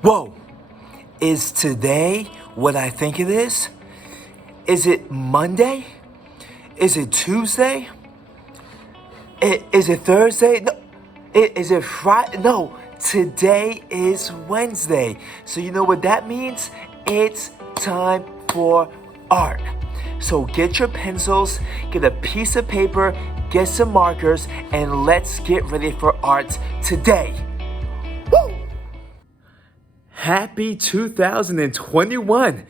Whoa! Is today what I think it is? Is it Monday? Is it Tuesday? Is it Thursday? No. Is it Friday? No, today is Wednesday. So you know what that means? It's time for art. So get your pencils, get a piece of paper, get some markers, and let's get ready for art today. Woo! Happy 2021!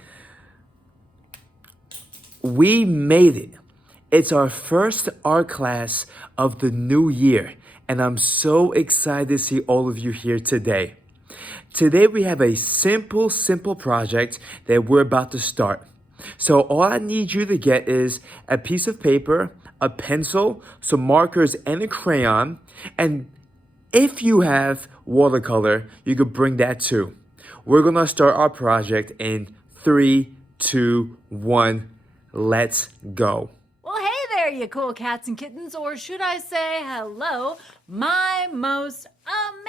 We made it. It's our first art class of the new year, and I'm so excited to see all of you here today. Today we have a simple project that we're about to start. So all I need you to get is a piece of paper, a pencil, some markers, and a crayon. And if you have watercolor, you could bring that too. We're gonna start our project in 3, 2, 1. Let's go. Well, hey there, you cool cats and kittens, or should I say hello, my most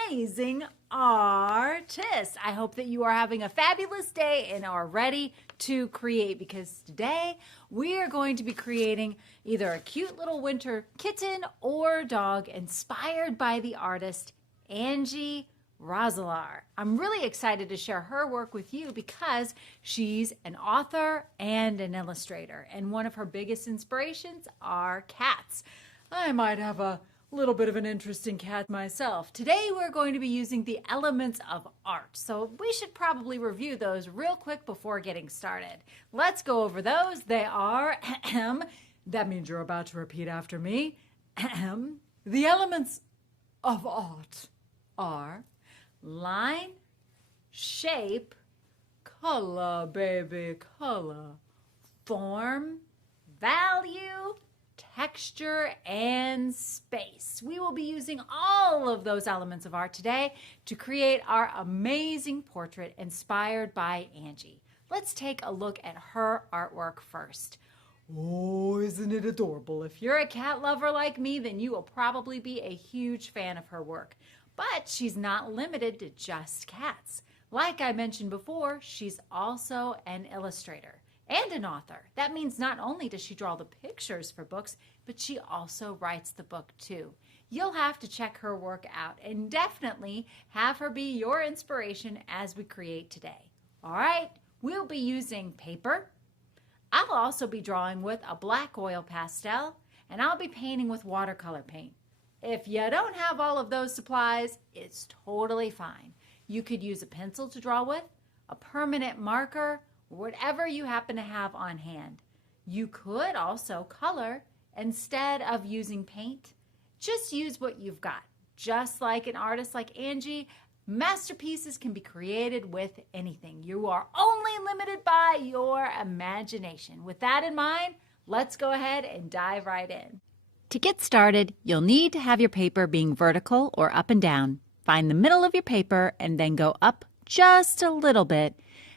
amazing artists. I hope that you are having a fabulous day and are ready to create, because today we are going to be creating either a cute little winter kitten or dog inspired by the artist Angie Roselar. I'm really excited to share her work with you because she's an author and an illustrator, and one of her biggest inspirations are cats. I might have a little bit of an interesting cat myself. Today we're going to be using the elements of art, so we should probably review those real quick before getting started. Let's go over those. They are, that means you're about to repeat after me. The elements of art are line, shape, color, baby, color, form, value, texture, and space. We will be using all of those elements of art today to create our amazing portrait inspired by Angie. Let's take a look at her artwork first. Oh, isn't it adorable? If you're a cat lover like me, then you will probably be a huge fan of her work. But she's not limited to just cats. Like I mentioned before, she's also an illustrator and an author. That means not only does she draw the pictures for books, but she also writes the book too. You'll have to check her work out and definitely have her be your inspiration as we create today. All right, we'll be using paper. I'll also be drawing with a black oil pastel, and I'll be painting with watercolor paint. If you don't have all of those supplies, it's totally fine. You could use a pencil to draw with, a permanent marker, whatever you happen to have on hand. You could also color instead of using paint. Just use what you've got. Just like an artist like Angie, masterpieces can be created with anything. You are only limited by your imagination. With that in mind, let's go ahead and dive right in. To get started, you'll need to have your paper being vertical or up and down. Find the middle of your paper and then go up just a little bit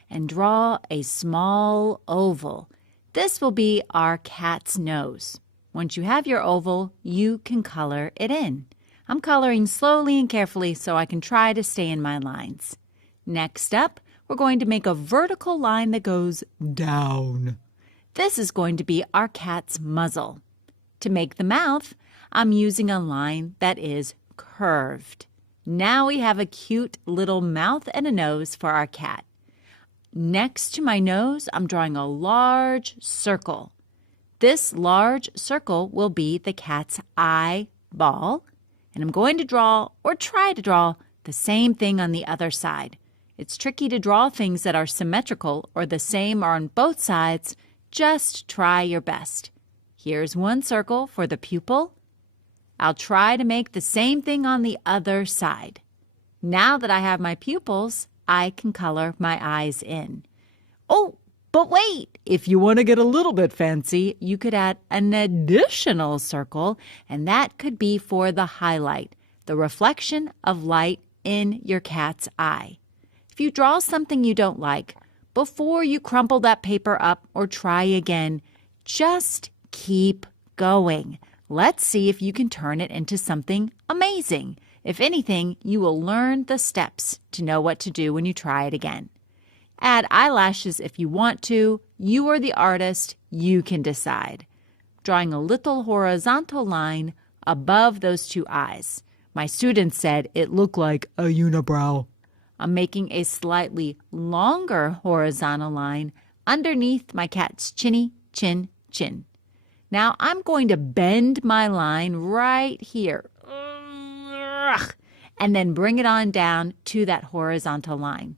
and draw a small oval. This will be our cat's nose. Once you have your oval, you can color it in. I'm coloring slowly and carefully so I can try to stay in my lines. Next up, we're going to make a vertical line that goes down. This is going to be our cat's muzzle. To make the mouth, I'm using a line that is curved. Now we have a cute little mouth and a nose for our cat. Next to my nose, I'm drawing a large circle. This large circle will be the cat's eyeball, and I'm going to draw or try to draw the same thing on the other side. It's tricky to draw things that are symmetrical or the same on both sides. Just try your best. Here's one circle for the pupil. I'll try to make the same thing on the other side. Now that I have my pupils, I can color my eyes in. Oh, but wait! If you want to get a little bit fancy, you could add an additional circle, and that could be for the highlight, the reflection of light in your cat's eye. If you draw something you don't like, before you crumple that paper up or try again, just keep going. Let's see if you can turn it into something amazing. If anything, you will learn the steps to know what to do when you try it again. Add eyelashes if you want to. You are the artist. You can decide. Drawing a little horizontal line above those two eyes. My students said it looked like a unibrow. I'm making a slightly longer horizontal line underneath my cat's chinny, chin, chin. Now I'm going to bend my line right here. And then bring it on down to that horizontal line.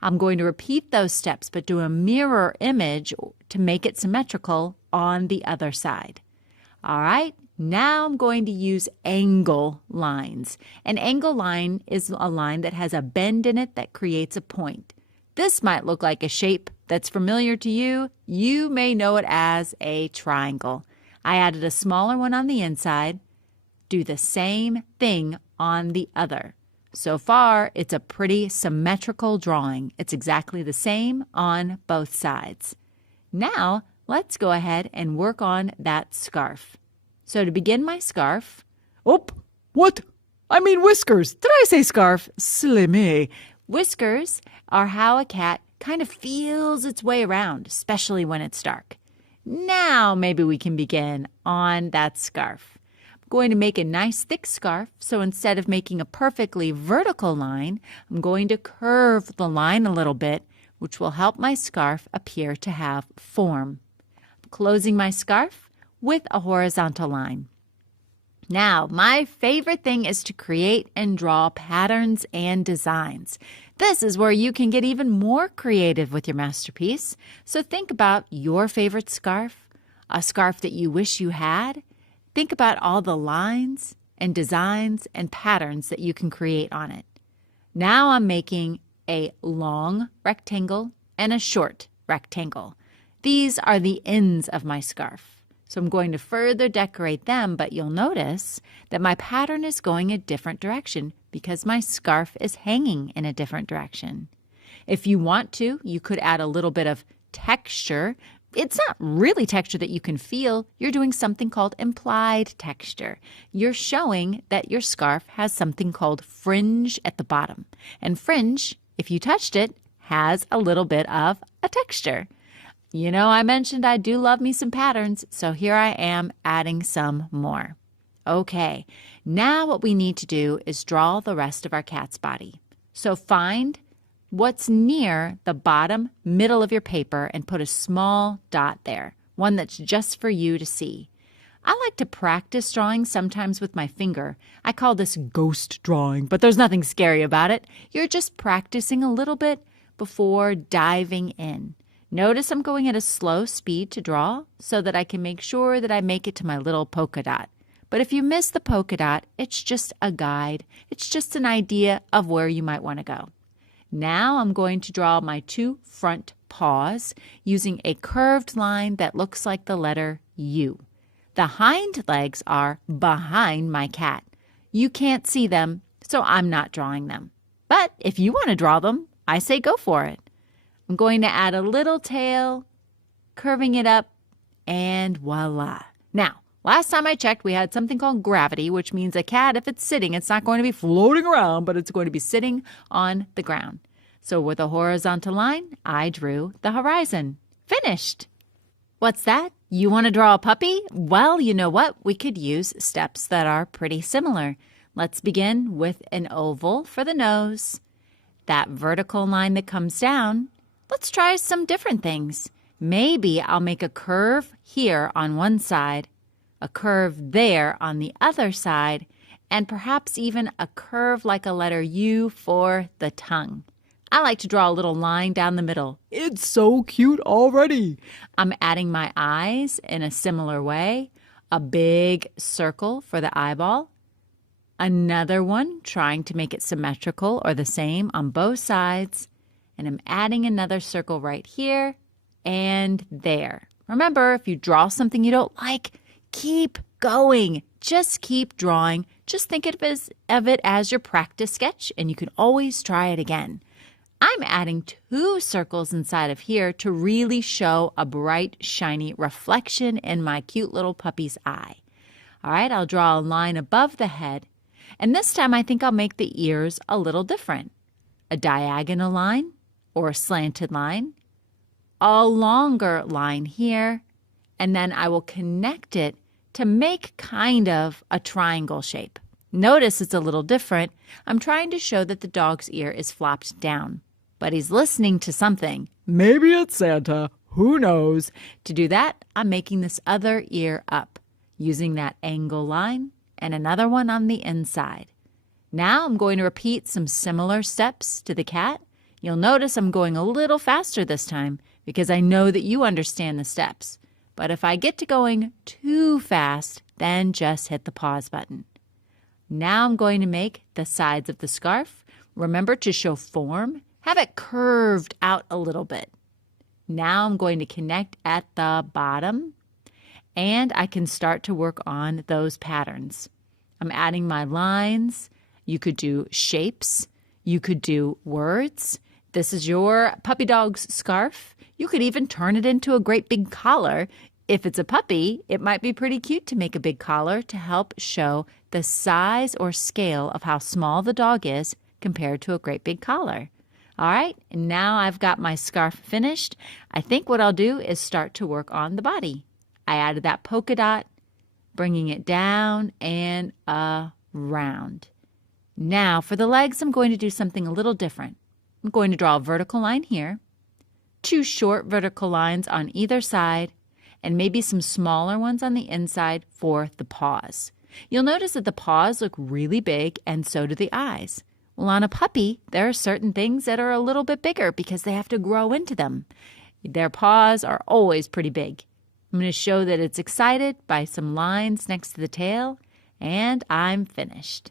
I'm going to repeat those steps, but do a mirror image to make it symmetrical on the other side. All right, now I'm going to use angle lines. An angle line is a line that has a bend in it that creates a point. This might look like a shape that's familiar to you. You may know it as a triangle. I added a smaller one on the inside. Do the same thing on the other. So far, it's a pretty symmetrical drawing. It's exactly the same on both sides. Now, let's go ahead and work on that scarf. So to begin my scarf... Oh, what? I mean whiskers. Did I say scarf? Silly me. Whiskers are how a cat kind of feels its way around, especially when it's dark. Now maybe we can begin on that scarf. I'm going to make a nice thick scarf, so instead of making a perfectly vertical line, I'm going to curve the line a little bit, which will help my scarf appear to have form. I'm closing my scarf with a horizontal line. Now, my favorite thing is to create and draw patterns and designs. This is where you can get even more creative with your masterpiece. So think about your favorite scarf, a scarf that you wish you had. Think about all the lines and designs and patterns that you can create on it. Now I'm making a long rectangle and a short rectangle. These are the ends of my scarf. So I'm going to further decorate them, but you'll notice that my pattern is going a different direction because my scarf is hanging in a different direction. If you want to, you could add a little bit of texture. It's not really texture that you can feel. You're doing something called implied texture. You're showing that your scarf has something called fringe at the bottom. And fringe, if you touched it, has a little bit of a texture. You know, I mentioned I do love me some patterns, so here I am adding some more. Okay, now what we need to do is draw the rest of our cat's body. So find what's near the bottom middle of your paper and put a small dot there, one that's just for you to see. I like to practice drawing sometimes with my finger. I call this ghost drawing, but there's nothing scary about it. You're just practicing a little bit before diving in. Notice I'm going at a slow speed to draw so that I can make sure that I make it to my little polka dot. But if you miss the polka dot, it's just a guide. It's just an idea of where you might want to go. Now I'm going to draw my two front paws using a curved line that looks like the letter U. The hind legs are behind my cat. You can't see them, so I'm not drawing them. But if you want to draw them, I say go for it. I'm going to add a little tail, curving it up, and voila. Now, last time I checked, we had something called gravity, which means a cat, if it's sitting, it's not going to be floating around, but it's going to be sitting on the ground. So with a horizontal line, I drew the horizon. Finished! What's that? You want to draw a puppy? Well, you know what? We could use steps that are pretty similar. Let's begin with an oval for the nose. That vertical line that comes down. Let's try some different things. Maybe I'll make a curve here on one side, a curve there on the other side, and perhaps even a curve like a letter U for the tongue. I like to draw a little line down the middle. It's so cute already. I'm adding my eyes in a similar way, a big circle for the eyeball, another one trying to make it symmetrical or the same on both sides, and I'm adding another circle right here and there. Remember, if you draw something you don't like, keep going. Just keep drawing. Just think of it as your practice sketch, and you can always try it again. I'm adding two circles inside of here to really show a bright, shiny reflection in my cute little puppy's eye. All right, I'll draw a line above the head. And this time I think I'll make the ears a little different. A diagonal line or a slanted line, a longer line here, and then I will connect it to make kind of a triangle shape. Notice it's a little different. I'm trying to show that the dog's ear is flopped down, but he's listening to something. Maybe it's Santa. Who knows? To do that, I'm making this other ear up, using that angle line and another one on the inside. Now I'm going to repeat some similar steps to the cat. You'll notice I'm going a little faster this time because I know that you understand the steps. But if I get to going too fast, then just hit the pause button. Now I'm going to make the sides of the scarf. Remember to show form. Have it curved out a little bit. Now I'm going to connect at the bottom, and I can start to work on those patterns. I'm adding my lines. You could do shapes. You could do words. This is your puppy dog's scarf. You could even turn it into a great big collar. If it's a puppy, it might be pretty cute to make a big collar to help show the size or scale of how small the dog is compared to a great big collar. All right, and now I've got my scarf finished. I think what I'll do is start to work on the body. I added that polka dot, bringing it down and around. Now for the legs, I'm going to do something a little different. I'm going to draw a vertical line here, 2 short vertical lines on either side, and maybe some smaller ones on the inside for the paws. You'll notice that the paws look really big, and so do the eyes. Well, on a puppy, there are certain things that are a little bit bigger because they have to grow into them. Their paws are always pretty big. I'm going to show that it's excited by some lines next to the tail, and I'm finished.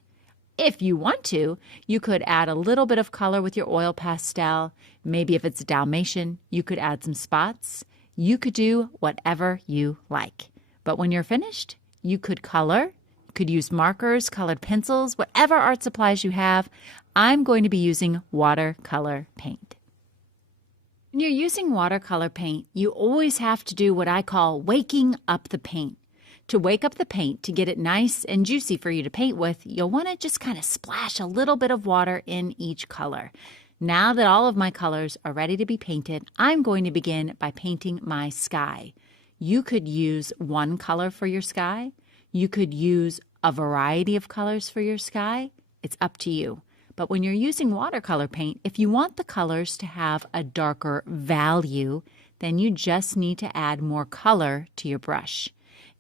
If you want to, you could add a little bit of color with your oil pastel. Maybe if it's a Dalmatian, you could add some spots. You could do whatever you like. But when you're finished, you could color. You could use markers, colored pencils, whatever art supplies you have. I'm going to be using watercolor paint. When you're using watercolor paint, you always have to do what I call waking up the paint. To wake up the paint, to get it nice and juicy for you to paint with, you'll want to just kind of splash a little bit of water in each color. Now that all of my colors are ready to be painted, I'm going to begin by painting my sky. You could use one color for your sky. You could use a variety of colors for your sky. It's up to you. But when you're using watercolor paint, if you want the colors to have a darker value, then you just need to add more color to your brush.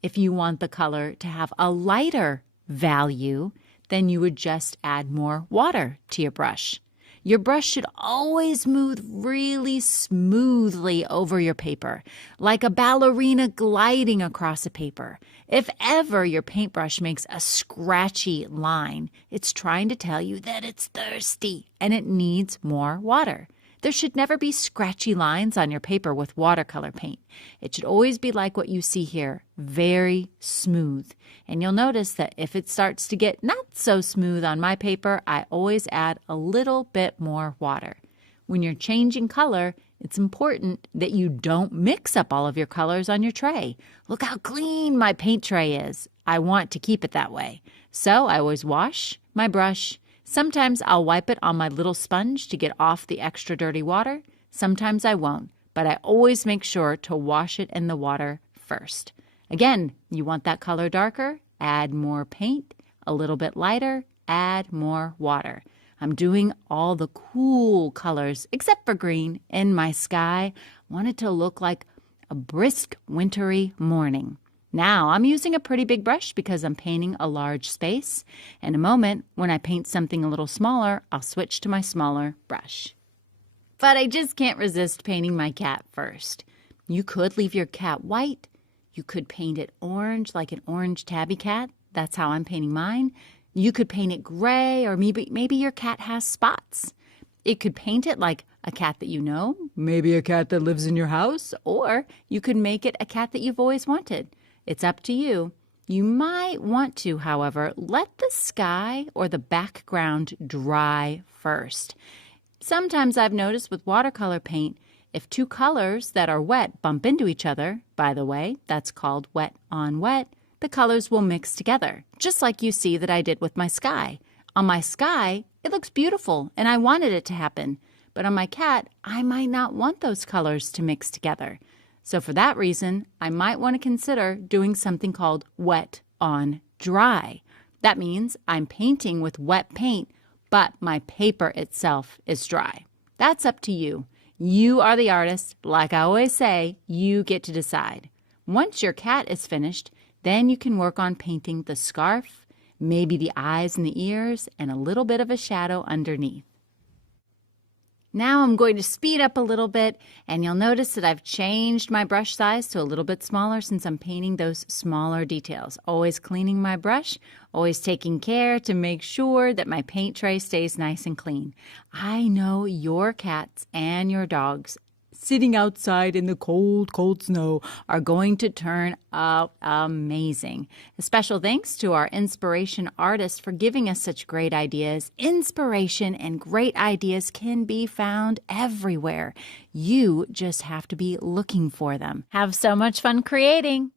If you want the color to have a lighter value, then you would just add more water to your brush. Your brush should always move really smoothly over your paper, like a ballerina gliding across a paper. If ever your paintbrush makes a scratchy line, it's trying to tell you that it's thirsty and it needs more water. There should never be scratchy lines on your paper with watercolor paint. It should always be like what you see here, very smooth. And you'll notice that if it starts to get not so smooth on my paper, I always add a little bit more water. When you're changing color, it's important that you don't mix up all of your colors on your tray. Look how clean my paint tray is. I want to keep it that way. So I always wash my brush. Sometimes I'll wipe it on my little sponge to get off the extra dirty water. Sometimes I won't, but I always make sure to wash it in the water first. Again, you want that color darker? Add more paint. A little bit lighter? Add more water. I'm doing all the cool colors, except for green, in my sky. I want it to look like a brisk, wintry morning. Now, I'm using a pretty big brush because I'm painting a large space. In a moment, when I paint something a little smaller, I'll switch to my smaller brush. But I just can't resist painting my cat first. You could leave your cat white. You could paint it orange, like an orange tabby cat. That's how I'm painting mine. You could paint it gray, or maybe your cat has spots. It could paint it like a cat that you know, Maybe a cat that lives in your house. or you could make it a cat that you've always wanted. It's up to you. You might want to, however, let the sky or the background dry first. Sometimes I've noticed with watercolor paint, if 2 colors that are wet bump into each other, by the way, that's called wet on wet, the colors will mix together, just like you see that I did with my sky. On my sky, it looks beautiful and I wanted it to happen. But on my cat, I might not want those colors to mix together. So for that reason, I might want to consider doing something called wet on dry. That means I'm painting with wet paint, but my paper itself is dry. That's up to you. You are the artist. Like I always say, you get to decide. Once your cat is finished, then you can work on painting the scarf, maybe the eyes and the ears, and a little bit of a shadow underneath. Now I'm going to speed up a little bit, and you'll notice that I've changed my brush size to a little bit smaller since I'm painting those smaller details. Always cleaning my brush, always taking care to make sure that my paint tray stays nice and clean. I know your cats and your dogs sitting outside in the cold, cold snow are going to turn out amazing. A special thanks to our inspiration artist for giving us such great ideas. Inspiration and great ideas can be found everywhere. You just have to be looking for them. Have so much fun creating.